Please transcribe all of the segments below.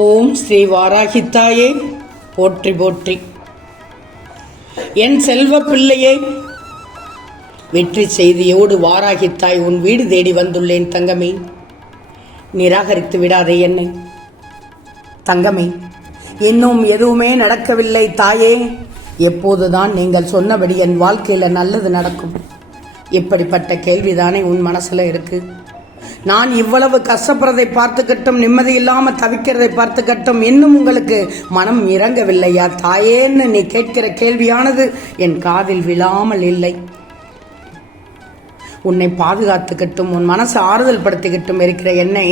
ஓம் ஸ்ரீ வாராகித்தாயே. போற்றி போற்றி. என் செல்வ பிள்ளையே வெற்றி செய்தியோடு வாராகித்தாய் உன் வீடு தேடி வந்துள்ளேன் தங்கமே. நிராகரித்து விடாதே என்னை. தங்கமே இன்னும் எதுவுமே நடக்கவில்லை தாயே. எப்போதுதான் நீங்கள் சொன்னபடி என் வாழ்க்கையில் நல்லது நடக்கும். இப்படிப்பட்ட கேள்விதானே உன் மனசில் இருக்குது நான் இவ்வளவு கஷ்டப்படுறதை பார்த்துக்கட்டும் நிம்மதி இல்லாமல் தவிக்கிறதை பார்த்துக்கட்டும் இன்னும் உங்களுக்கு மனம் இறங்கவில்லையா தாயேன்னு நீ கேட்கிற கேள்வியானது என் காதில் விழாமல் இல்லை. உன்னை பாதுகாத்துக்கட்டும் உன் மனசை ஆறுதல் படுத்திக்கிட்டும் இருக்கிற என்னை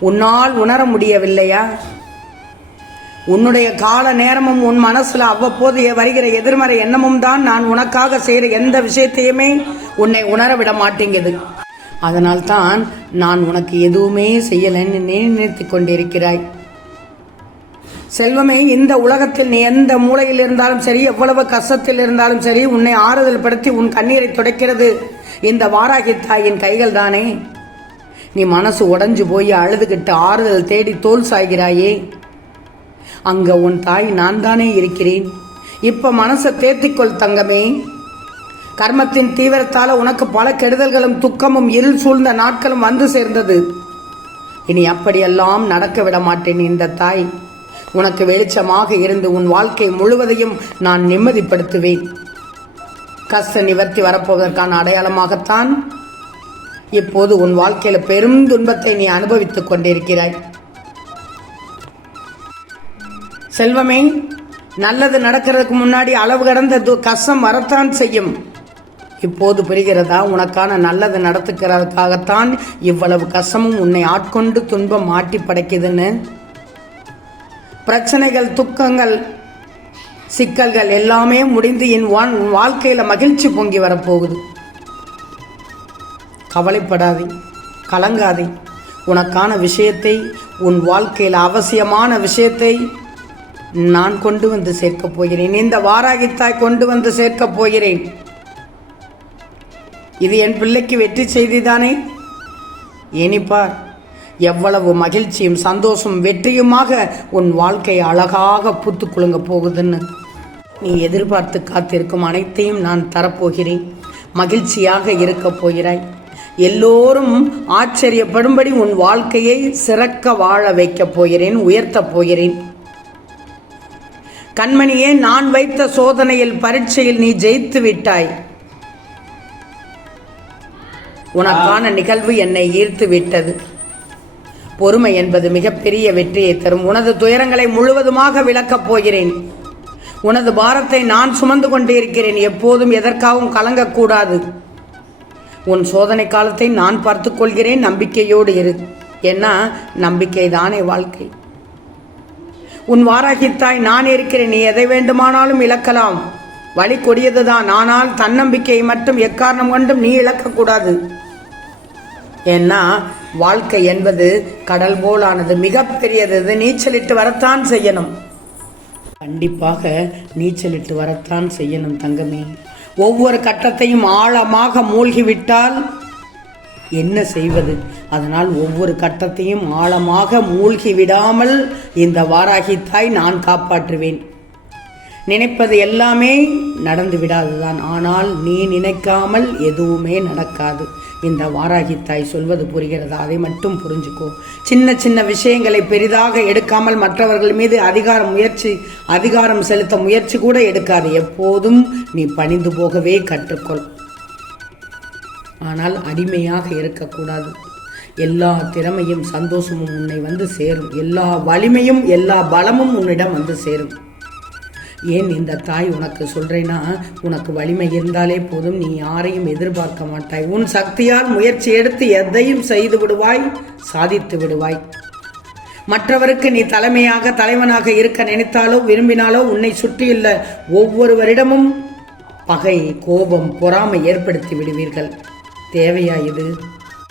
உன்னால் உணர முடியவில்லையா? உன்னுடைய கால நேரமும் உன் மனசுல அவ்வப்போது வருகிற எதிர்மறை எண்ணமும் தான் நான் உனக்காக செய்கிற எந்த விஷயத்தையுமே உன்னை உணர விட மாட்டேங்குது. அதனால்தான் நான் உனக்கு எதுவுமே செய்யலைன்னு நினைத்து கொண்டிருக்கிறாய். செல்வமே இந்த உலகத்தில் நீ எந்த மூலையில் இருந்தாலும் சரி எவ்வளவு கஷ்டத்தில் இருந்தாலும் சரி உன்னை ஆறுதல் படுத்தி உன் கண்ணீரை துடைக்கிறது. இந்த வாராகி தாயின் கைகள் தானே நீ மனசு உடஞ்சு போய் அழுதுகிட்டு ஆறுதல் தேடி தோல் சாய்கிறாயே. அங்க உன் தாய் நான் தானே இருக்கிறேன். இப்ப மனசை தேத்திக்கொள் தங்கமே. கர்மத்தின் தீவிரத்தால் உனக்கு பல கெடுதல்களும் துக்கமும் இருள் சூழ்ந்த நாட்களும் வந்து சேர்ந்தது. இனி அப்படியெல்லாம் நடக்க விட மாட்டேன் இந்த தாய். உனக்கு வெளிச்சமாக இருந்து உன் வாழ்க்கை முழுவதையும் நான் நிம்மதிப்படுத்துவேன். கஷ்ட நிவர்த்தி வரப்போவதற்கான அடையாளமாகத்தான் இப்போது உன் வாழ்க்கையில் பெரும் துன்பத்தை நீ அனுபவித்துக் கொண்டிருக்கிறாய். செல்வமே நல்லது நடக்கிறதுக்கு முன்னாடி அளவு கடந்த து- கஷ்டம் வரத்தான் செய்யும். இப்போது புரிகிறதா? உனக்கான நல்லது நடத்துக்கிறதுக்காகத்தான் இவ்வளவு கஷ்டமும் உன்னை ஆட்கொண்டு துன்பம் மாட்டி படைக்குதுன்னு? பிரச்சனைகள் துக்கங்கள் சிக்கல்கள் எல்லாமே முடிந்து என் வா- உன் வாழ்க்கையில மகிழ்ச்சி பொங்கி வரப்போகுது. கவலைப்படாதே கலங்காதே. உனக்கான விஷயத்தை உன் வாழ்க்கையில் அவசியமான விஷயத்தை நான் கொண்டு வந்து சேர்க்கப் போகிறேன். இந்த வாராகித்தாய் கொண்டு வந்து சேர்க்கப் போகிறேன். இது என் பிள்ளைக்கு வெற்றி செய்திதானே? இனிப்பார் எவ்வளவு மகிழ்ச்சியும் சந்தோஷம் வெற்றியுமாக உன் வாழ்க்கை அழகாக பூத்து குலுங்க போகுதுன்னு. நீ எதிர்பார்த்து காத்திருக்கும் அனைத்தையும் நான் தரப்போகிறேன். மகிழ்ச்சியாக இருக்கப் போகிறாய். எல்லோரும் ஆச்சரியப்படும்படி உன் வாழ்க்கையை சிறக்க வாழ வைக்கப் போகிறேன் உயர்த்தப் போகிறேன். கண்மணியே நான் வைத்த சோதனையில் பரீட்சையில் நீ ஜெயித்து விட்டாய். உனக்கான நிகழ்வு என்னை ஈர்த்து விட்டது. பொறுமை என்பது மிகப்பெரிய வெற்றியை தரும். உனது துயரங்களை முழுவதுமாக விளக்கப் போகிறேன். உனது பாரத்தை நான் சுமந்து கொண்டிருக்கிறேன். எப்போதும் எதற்காகவும் கலங்கக்கூடாது. உன் சோதனை காலத்தை நான் பார்த்து கொள்கிறேன். நம்பிக்கையோடு இரு. ஏன்னா நம்பிக்கை தானே வாழ்க்கை. உன் வாராகித்தாய் நான் இருக்கிறேன். நீ எதை வேண்டுமானாலும் இழக்கலாம். வழி கொடியதுதான். ஆனால் தன்னம்பிக்கையை மட்டும் எக்காரணம் கொண்டும் நீ இழக்கக்கூடாது. ஏன்னா வாழ்க்கை என்பது கடல் போலானது மிகப்பெரியது. இது நீச்சலிட்டு வரத்தான் செய்யணும். கண்டிப்பாக நீச்சலிட்டு வரத்தான் செய்யணும் தங்கமே. ஒவ்வொரு கட்டத்தையும் ஆழமாக மூழ்கிவிட்டால் என்ன செய்வது? அதனால் ஒவ்வொரு கட்டத்தையும் ஆழமாக மூழ்கி விடாமல் இந்த வாராகி தாய் நான் காப்பாற்றுவேன். நினைப்பது எல்லாமே நடந்து விடாதுதான். ஆனால் நீ நினைக்காமல் எதுவுமே நடக்காது. இந்த வாராகி தாய் சொல்வது புரிகிறதா? அதை மட்டும் புரிஞ்சுக்கோ. சின்ன சின்ன விஷயங்களை பெரிதாக எடுக்காமல் மற்றவர்கள் மீது அதிகார முயற்சி அதிகாரம் செலுத்த முயற்சி கூட எடுக்காது. எப்போதும் நீ பணிந்து போகவே கற்றுக்கொள். ஆனால் அடிமையாக இருக்கக்கூடாது. எல்லா திறமையும் சந்தோஷமும் உன்னை வந்து சேரும். எல்லா வலிமையும் எல்லா பலமும் உன்னிடம் வந்து சேரும். ஏன் இந்த தாய் உனக்கு சொல்கிறேன்னா உனக்கு வலிமை இருந்தாலே போதும் நீ யாரையும் எதிர்பார்க்க மாட்டாய். உன் சக்தியால் முயற்சி எடுத்து எதையும் செய்து விடுவாய் சாதித்து விடுவாய். மற்றவருக்கு நீ தலைமையாக தலைவனாக இருக்க நினைத்தாலோ விரும்பினாலோ உன்னை சுற்றியுள்ள ஒவ்வொருவரிடமும் பகை கோபம் பொறாமை ஏற்படுத்தி விடுவீர்கள். தேவையா இது?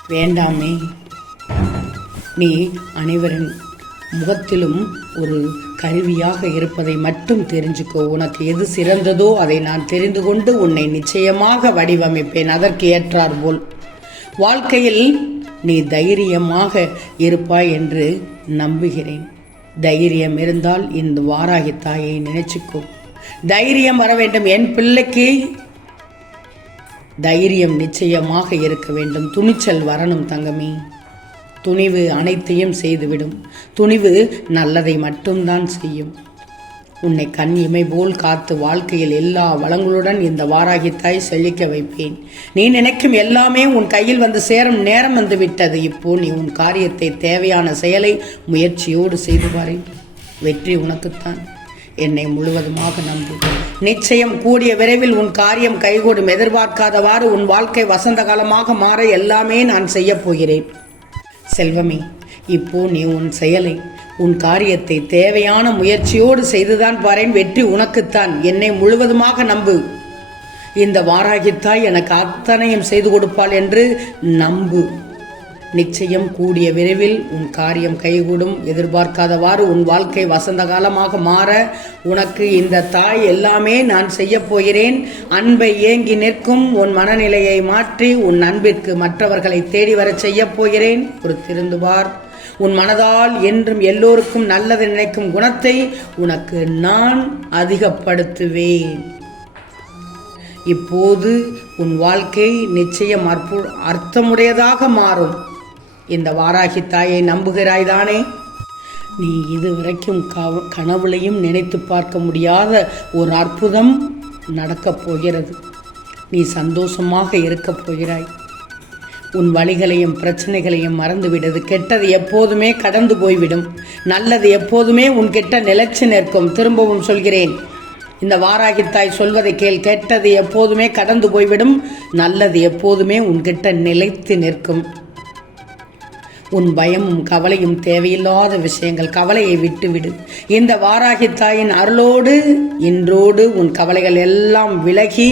வேண்டாமே. நீ அனைவரின் முகத்திலும் ஒரு கருவியாக இருப்பதை மட்டும் தெரிஞ்சுக்கோ. உனக்கு எது சிறந்ததோ அதை நான் தெரிந்து கொண்டு உன்னை நிச்சயமாக வடிவமைப்பேன். அதற்கு ஏற்றார் போல். வாழ்க்கையில் நீ தைரியமாக இருப்பாய் என்று நம்புகிறேன். தைரியம் இருந்தால் இந்த வாராகி தாயை நினைச்சுக்கோ. தைரியம் வர வேண்டும். என் பிள்ளைக்கு தைரியம் நிச்சயமாக இருக்க வேண்டும். துணிச்சல் வரணும் தங்கமே. துணிவு அனைத்தையும் செய்துவிடும். துணிவு நல்லதை மட்டும்தான் செய்யும். உன்னை கண் இமை போல் காத்து வாழ்க்கையில் எல்லா வளங்களுடன் இந்த வாராகி தாய் செழிக்க வைப்பேன். நீ நினைக்கும் எல்லாமே உன் கையில் வந்து சேரும் நேரம் வந்து விட்டது. இப்போ நீ உன் காரியத்தை தேவையான செயலை முயற்சியோடு செய்து பாரு வெற்றி உனக்குத்தான். என்னை முழுவதுமாக நம்பு. நிச்சயம் கூடிய விரைவில் உன் காரியம் கைகூடும். எதிர்பார்க்காதவாறு உன் வாழ்க்கை வசந்த காலமாக மாற எல்லாமே நான் செய்யப் போகிறேன். செல்வமே இப்போ நீ உன் செயலை உன் காரியத்தை தேவையான முயற்சியோடு செய்துதான் பாரேன் வெற்றி உனக்குத்தான் என்னை முழுவதுமாக நம்பு. இந்த வாராகித்தாய் எனக்கு அத்தனையும் செய்து கொடுப்பாள் என்று நம்பு. நிச்சயம் கூடிய விரைவில் உன் காரியம் கைகூடும். எதிர்பார்க்காதவாறு உன் வாழ்க்கை வசந்த காலமாக மாற உனக்கு இந்த தாய் எல்லாமே நான் செய்ய போகிறேன். அன்பை ஏங்கி நிற்கும் உன் மனநிலையை மாற்றி உன் அன்பிற்கு மற்றவர்களை தேடி வரச் செய்ய போகிறேன். ஒரு திருந்துவார் உன் மனதால் என்றும் எல்லோருக்கும் நல்லது நினைக்கும் குணத்தை உனக்கு நான் அதிகப்படுத்துவேன். இப்போது உன் வாழ்க்கை நிச்சயம் அற்பு அர்த்தமுடையதாக மாறும். இந்த வாராகி தாயை நம்புகிறாய்தானே நீ இதுவரைக்கும் கவ கனவுலையும் நினைத்து பார்க்க முடியாத ஒரு அற்புதம் நடக்கப் போகிறது. நீ சந்தோஷமாக இருக்கப் போகிறாய். உன் வழிகளையும் பிரச்சனைகளையும் மறந்துவிடுது. கெட்டது எப்போதுமே கடந்து போய்விடும். நல்லது எப்போதுமே உன் கிட்ட நிலைச்சு நிற்கும். திரும்பவும் சொல்கிறேன். இந்த வாராகித்தாய் சொல்வதை கேள். கெட்டது எப்போதுமே கடந்து போய்விடும். நல்லது எப்போதுமே உன்கிட்ட நிலைத்து நிற்கும். உன் பயமும் கவலையும் தேவையில்லாத விஷயங்கள் கவலையை விட்டுவிடு. இந்த வாராகி தாயின் அருளோடு இன்றோடு உன் கவலைகள் எல்லாம் விலகி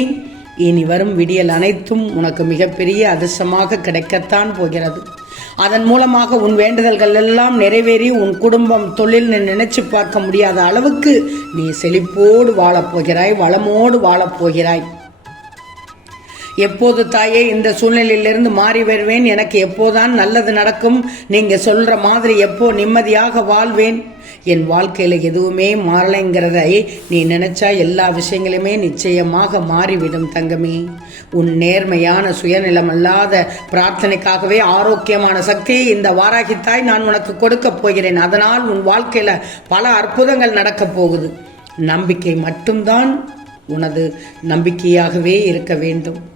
இனி வரும் விடியல் அனைத்தும் உனக்கு மிகப்பெரிய அதிர்ஷ்டமாக கிடைக்கத்தான் போகிறது. அதன் மூலமாக உன் வேண்டுதல்கள் எல்லாம் நிறைவேறி உன் குடும்பம் தொழில் நினைச்சு பார்க்க முடியாத அளவுக்கு நீ செழிப்போடு வாழப்போகிறாய் வளமோடு வாழப்போகிறாய் எப்போது தாயே இந்த சூழ்நிலையிலிருந்து மாறி வருவேன்? எனக்கு எப்போதான் நல்லது நடக்கும்? நீங்க சொல்ற மாதிரி எப்போ நிம்மதியாக வாழ்வேன்? என் வாழ்க்கையில எதுவுமே மாறலைங்கிறதை நீ நினைச்சா எல்லா விஷயங்களுமே நிச்சயமாக மாறிவிடும் தங்கமே. உன் நேர்மையான சுயநலமல்லாத பிரார்த்தனைக்காகவே ஆரோக்கியமான சக்தியை இந்த வாராகித்தாய் நான் உனக்கு கொடுக்க போகிறேன். அதனால் உன் வாழ்க்கையில பல அற்புதங்கள் நடக்கப் போகுது. நம்பிக்கை மட்டும்தான் உனது நம்பிக்கையாகவே இருக்க வேண்டும்.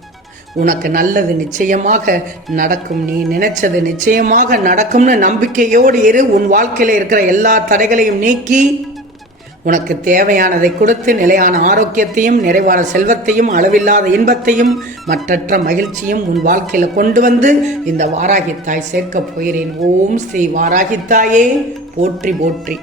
உனக்கு நல்லது நிச்சயமாக நடக்கும். நீ நினைச்சது நிச்சயமாக நடக்கும்னு நம்பிக்கையோடு இரு. உன் வாழ்க்கையில் இருக்கிற எல்லா தடைகளையும் நீக்கி உனக்கு தேவையானதை கொடுத்து நிலையான ஆரோக்கியத்தையும் நிறைவான செல்வத்தையும் அளவில்லாத இன்பத்தையும் மற்றற்ற மகிழ்ச்சியும் உன் வாழ்க்கையில் கொண்டு வந்து இந்த வாராகித்தாய் சேர்க்கப் போகிறேன். ஓம் ஸ்ரீ வாராகித்தாயே. போற்றி போற்றி.